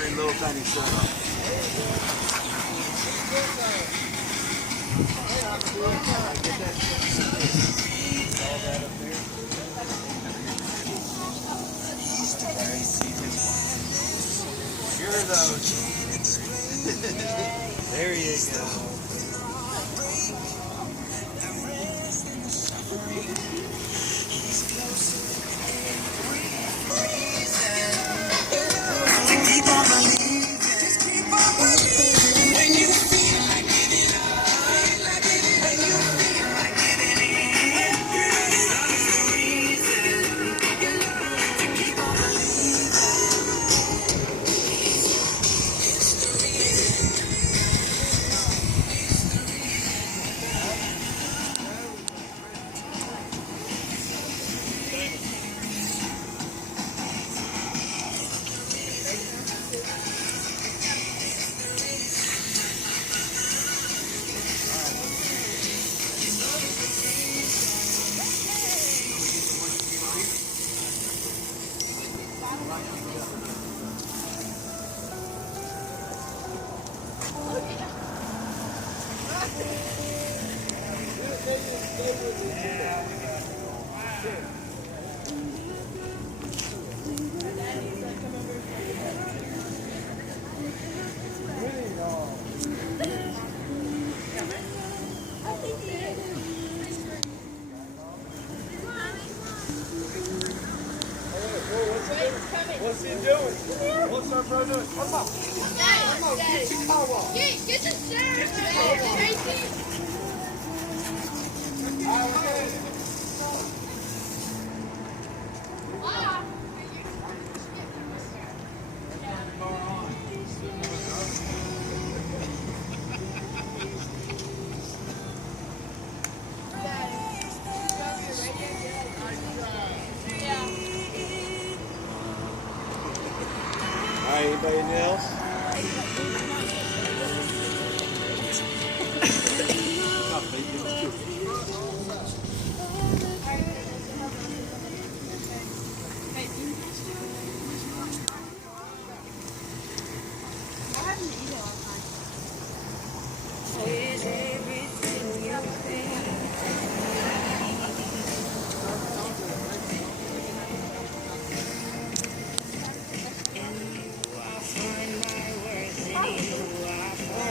every little tiny setup. Here those. There you go. What's he doing? What's our brother doing? Come on. Come on, get your car off. Get your shirt. Tracy. Anybody else?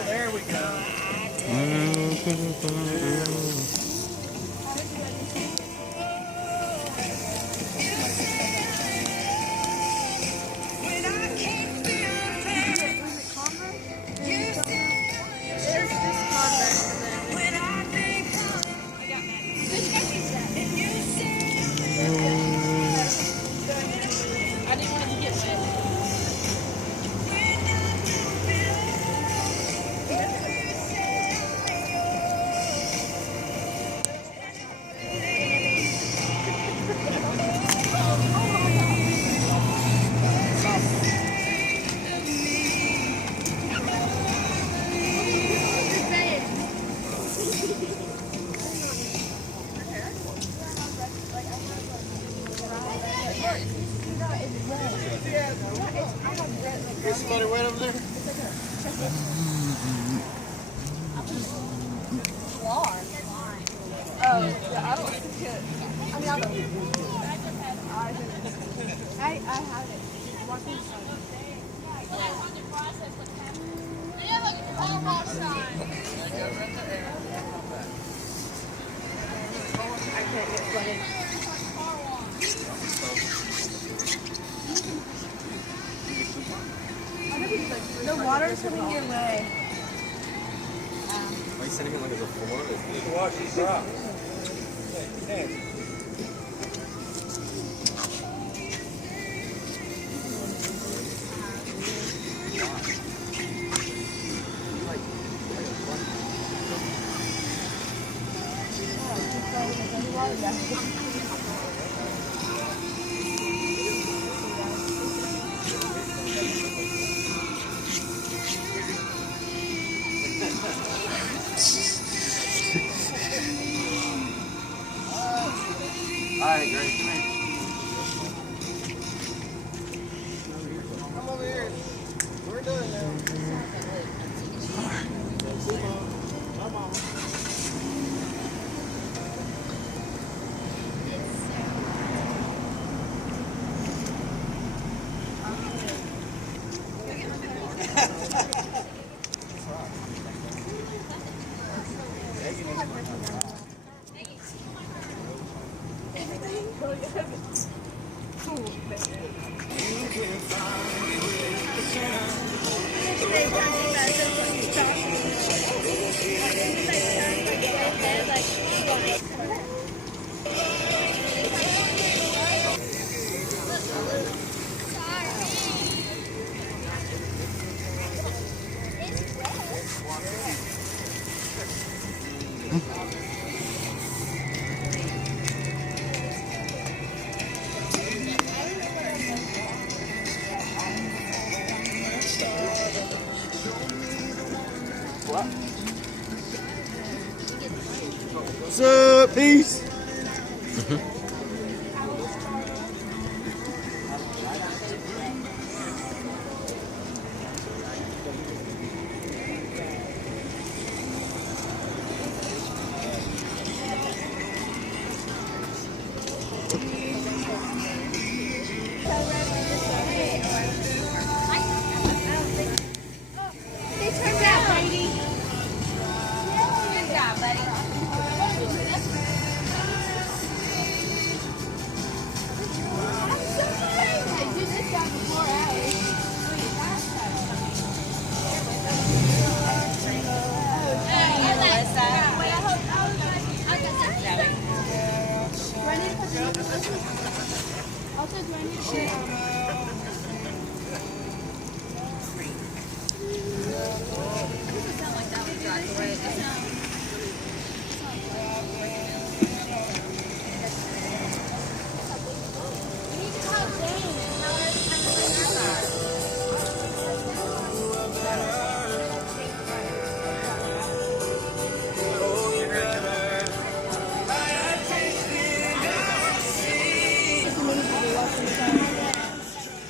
There we go. I didn't want it to get wet. Is somebody wet over there? Yeah, I don't think it. I mean, I don't. I have it. Yeah, look at the car wash sign. I can't get flooded. The water's coming your way. Why are you sending it like as a floor? Wash these off. Hey. What's up? Peace. They turned out, Brady. Good job, buddy. I did this job for 4 hours. Also, do I need to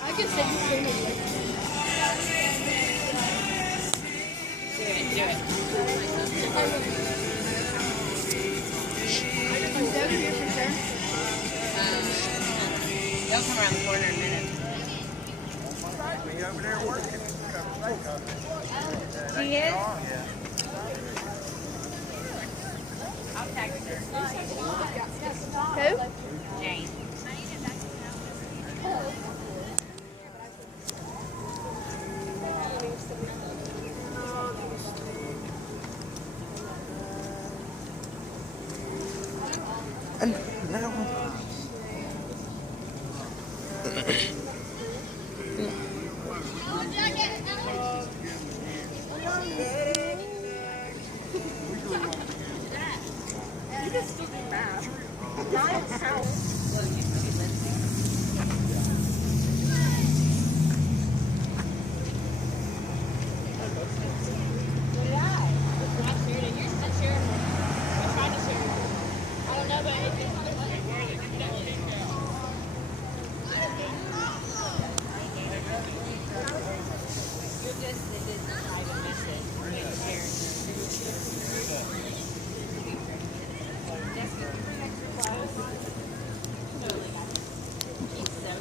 I can say the same thing. Is Doug here for sure? They'll come around the corner in a minute. She is? I'll text her. Who? Jane. And now. You can still do math. Not in house.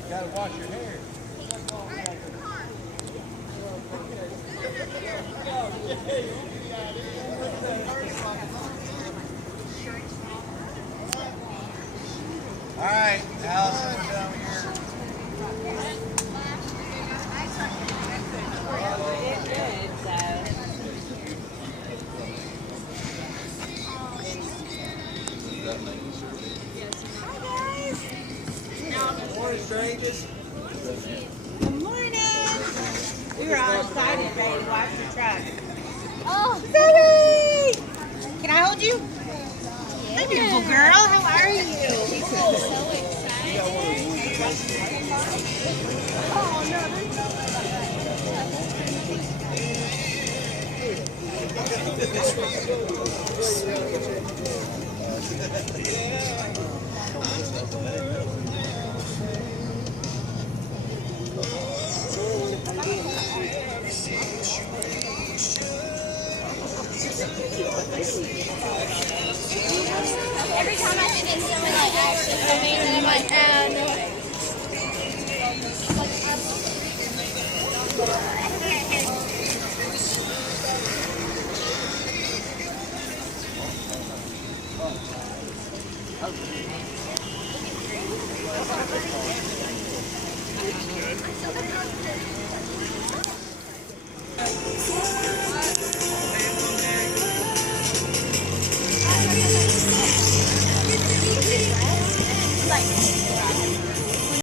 Gotta wash your hair. All right, Allison, we're down here. Morning, strangers. Good morning. We were all excited, ready to watch the truck. Oh, Zoe! Can I hold you? Hi, beautiful girl. How are you? so every time I think it's someone like actually coming, and I'm like, no. Good.